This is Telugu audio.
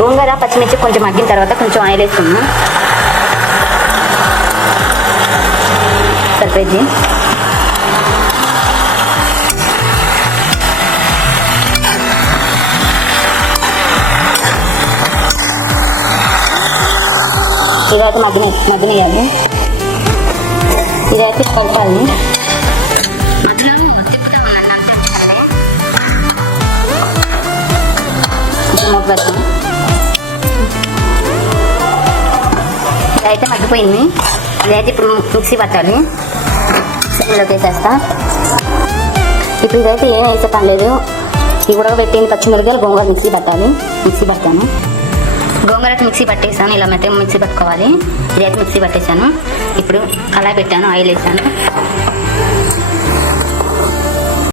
గోంగూర పచ్చిమిర్చి కొంచెం మగ్గిన తర్వాత కొంచెం ఆయిల్ వేసుకున్నాం. సరిపోయింది. ఇదైతే మగ్గనియాలి. ఇదైతే కలపాలి. ఇదైతే మగ్గిపోయింది. ఇదైతే ఇప్పుడు మిక్సీ పట్టాలి. సిమ్లోకి వేసేస్తా. ఇప్పుడు ఇదైతే ఏం వేసే పని లేదు. ఈ ఉడకబెట్టిన పచ్చిమిరపకాయలు గోంగూర మిక్సీ పట్టాలి. మిక్సీ పట్టాను. గోంగూరకి మిక్సీ పట్టేసాను. ఇలా మెత్తగా మిక్సీ పట్టుకోవాలి. ఇదైతే మిక్సీ పట్టేసాను. ఇప్పుడు కళాయి పెట్టాను, ఆయిల్ వేసాను.